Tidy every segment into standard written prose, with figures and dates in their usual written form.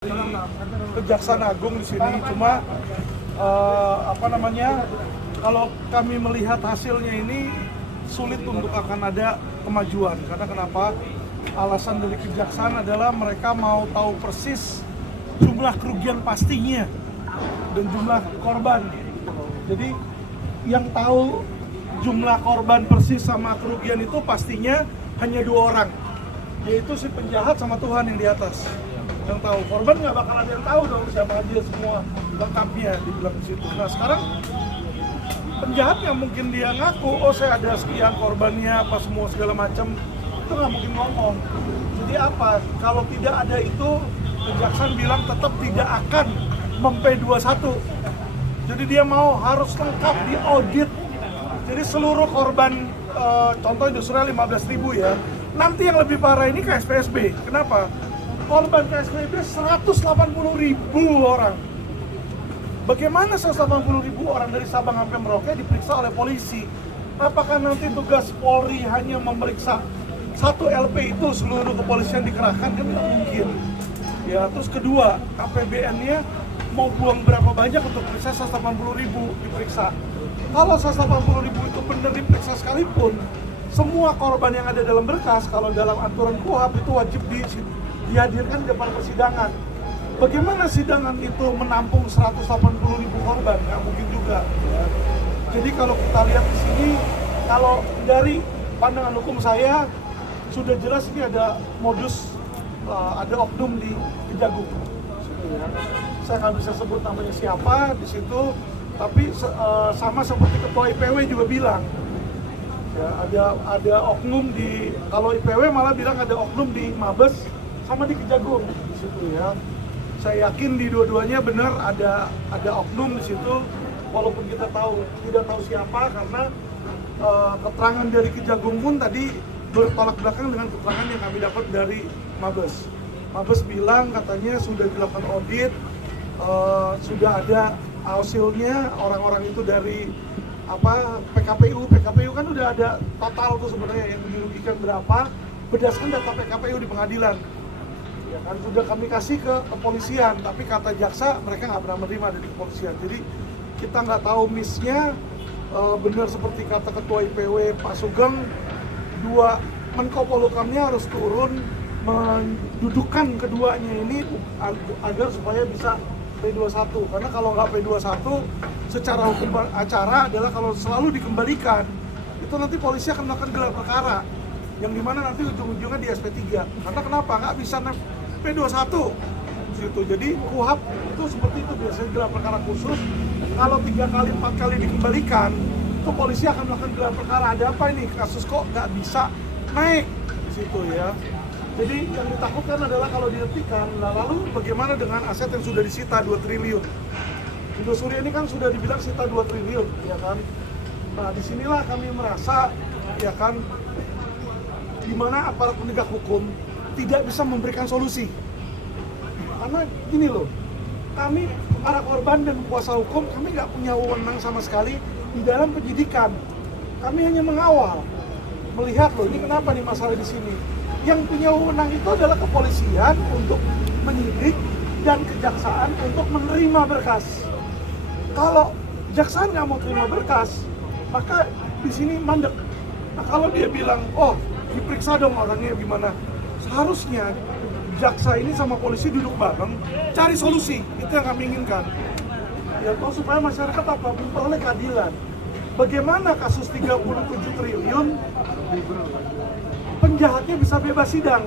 Kejaksaan Agung di sini, cuma kalau kami melihat hasilnya ini sulit untuk akan ada kemajuan. Karena kenapa? Alasan dari kejaksaan adalah mereka mau tahu persis jumlah kerugian pastinya dan jumlah korban. Jadi yang tahu jumlah korban persis sama kerugian itu pastinya hanya 2 orang, yaitu si penjahat sama Tuhan yang di atas yang tahu. Korban nggak bakal ada yang tahu dong siapa aja semua lengkapnya dibilang di situ. Nah sekarang penjahatnya mungkin dia ngaku, oh saya ada sekian korbannya apa semua segala macam, itu nggak mungkin ngomong. Jadi apa? Kalau tidak ada itu, kejaksaan bilang tetap tidak akan mem-P21. Jadi dia mau harus lengkap di audit. Jadi seluruh korban, contoh industrial 15.000 ya. Nanti yang lebih parah ini KSPSB. Kenapa? Korban KSPSB 180.000 orang. Bagaimana 180.000 orang dari Sabang sampai Merauke diperiksa oleh polisi? Apakah nanti tugas Polri hanya memeriksa satu LP itu seluruh kepolisian dikerahkan? Kan tidak mungkin. Ya, terus kedua, APBN-nya mau buang berapa banyak untuk periksa 180.000 diperiksa? Kalau 180.000 itu benar diperiksa sekalipun, semua korban yang ada dalam berkas, kalau dalam aturan KUHP itu wajib dihadirkan di depan persidangan. Bagaimana sidangan itu menampung 180.000 korban? Nggak mungkin juga. Jadi kalau kita lihat di sini, kalau dari pandangan hukum saya, sudah jelas ini ada modus, ada oknum di Kejagung. Saya nggak bisa sebut namanya siapa di situ, tapi sama seperti ketua IPW juga bilang, ya, ada oknum di, kalau IPW malah bilang ada oknum di Mabes sama di Kejagung di situ ya. Saya yakin di dua-duanya benar ada oknum di situ, walaupun kita tidak tahu siapa, karena keterangan dari Kejagung pun tadi bertolak belakang dengan keterangan yang kami dapat dari Mabes. Mabes bilang katanya sudah dilakukan audit, sudah ada hasilnya, orang-orang itu dari PKPU kan udah ada total tuh sebenarnya yang dirugikan berapa berdasarkan data PKPU di pengadilan. Ya kan sudah kami kasih ke kepolisian, tapi kata jaksa mereka nggak pernah menerima dari kepolisian. Jadi kita nggak tahu miss-nya benar seperti kata ketua IPW Pak Sugeng, 2 Menko Polhukamnya harus turun mendudukkan keduanya ini agar supaya bisa P21. Karena kalau nggak P21, secara hukum acara adalah kalau selalu dikembalikan, itu nanti polisi akan melakukan gelar perkara, yang dimana nanti ujung-ujungnya di SP3. Karena kenapa? Nggak bisa P21 situ. Jadi KUHP itu seperti itu, biasanya gelar perkara khusus. Kalau 3 kali 4 kali dikembalikan, itu polisi akan melakukan gelar perkara. Ada apa ini? Kasus kok nggak bisa naik di situ ya. Jadi yang ditakutkan adalah kalau dihentikan, lalu bagaimana dengan aset yang sudah disita 2 triliun? Indosuria ini kan sudah dibilang sita 2 triliun, ya kan? Nah, disinilah kami merasa, ya kan, di mana aparat penegak hukum tidak bisa memberikan solusi. Karena gini loh, kami para korban dan kuasa hukum, kami nggak punya wewenang sama sekali di dalam penyidikan. Kami hanya mengawal, melihat loh, ini kenapa nih masalah di sini. Yang punya wewenang itu adalah kepolisian untuk menyidik dan kejaksaan untuk menerima berkas. Kalau jaksaan nggak mau terima berkas, maka di sini mandek. Nah, kalau dia bilang, oh diperiksa dong orangnya gimana, seharusnya jaksa ini sama polisi duduk bareng, cari solusi. Itu yang kami inginkan. Ya, supaya masyarakat memperoleh keadilan. Bagaimana kasus 37 triliun penjahatnya bisa bebas sidang,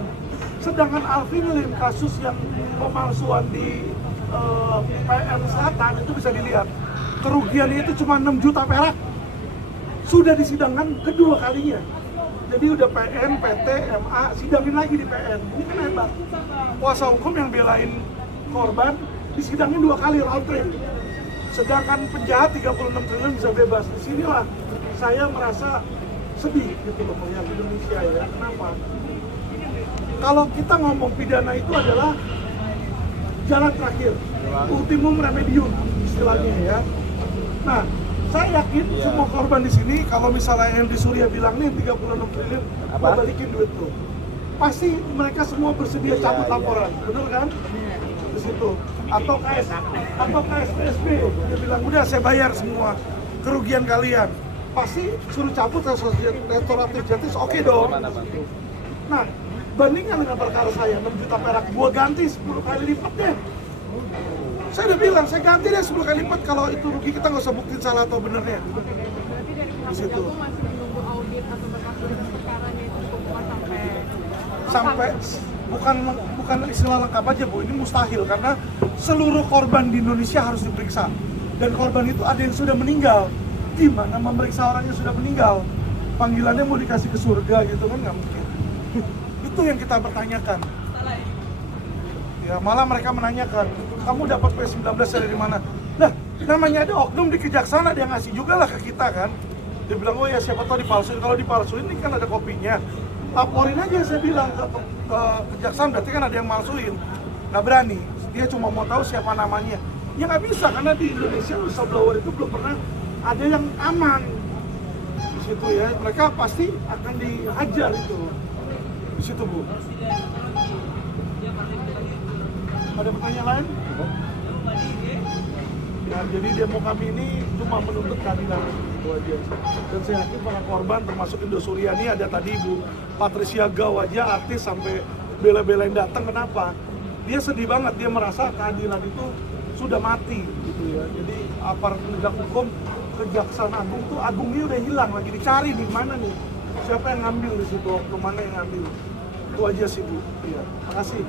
sedangkan Alvin Lim kasus yang pemalsuan di PN Selatan itu bisa dilihat kerugiannya itu cuma 6 juta perak, sudah disidangkan kedua kalinya. Jadi udah PN, PT, MA, sidangin lagi di PN. Ini kan hebat. Kuasa hukum yang belain korban disidangin 2 kali round trip, sedangkan penjahat 36 triliun bisa bebas. Disinilah saya merasa sedih gitu loh melihat Indonesia ya. Kenapa? Kalau kita ngomong pidana itu adalah jalan terakhir, ultimum remedium istilahnya ya. Nah, saya yakin semua korban di sini, kalau misalnya yang di Suria bilang nih 36 triliun, balikin duit tuh, pasti mereka semua bersedia cabut laporan, bener kan? Di situ. Atau KSPSB, dia bilang udah saya bayar semua kerugian kalian. Pasti suruh cabut restoratif justice, oke dong. Nah, bandingkan dengan perkara saya 6 juta perak, gua ganti 10 kali lipat deh. Saya udah bilang, saya ganti deh 10 kali lipat kalau itu rugi, kita nggak usah buktiin salah atau benernya. Berarti dari pihak Kejagung masih menunggu audit atau berkas perkaranya itu sampai bukan istilah lengkap aja Bu, ini mustahil karena seluruh korban di Indonesia harus diperiksa dan korban itu ada yang sudah meninggal. Gimana memeriksa orang yang sudah meninggal? Panggilannya mau dikasih ke surga gitu kan nggak mungkin. Itu yang kita pertanyakan. Ya malah mereka menanyakan, kamu dapat P19 dari mana? Nah, namanya ada oknum di kejaksaan, dia ngasih juga lah ke kita kan. Dia bilang, oh ya siapa tahu dipalsuin. Kalau dipalsuin ini kan ada kopinya. Laporin aja, saya bilang ke kejaksaan, berarti kan ada yang malsuin. Nggak berani, dia cuma mau tahu siapa namanya. Ya nggak bisa, karena di Indonesia whistleblower itu belum pernah ada yang aman. Di situ ya, mereka pasti akan dihajar itu. Di situ Bu. Ada pertanyaan lain? Ya, jadi demo kami ini cuma menuntut keadilan itu aja. Dan saya yakin para korban termasuk Indo Suryani, ada tadi Ibu Patricia Gaw aja, artis sampai bela-belain datang. Kenapa? Dia sedih banget, dia merasa keadilan itu sudah mati gitu ya. Jadi aparat penegak hukum, Kejaksaan Agung tuh Agungnya udah hilang, lagi dicari di mana nih. Siapa yang ngambil di situ, kemana yang ngambil. Itu aja sih Bu. Iya, makasih.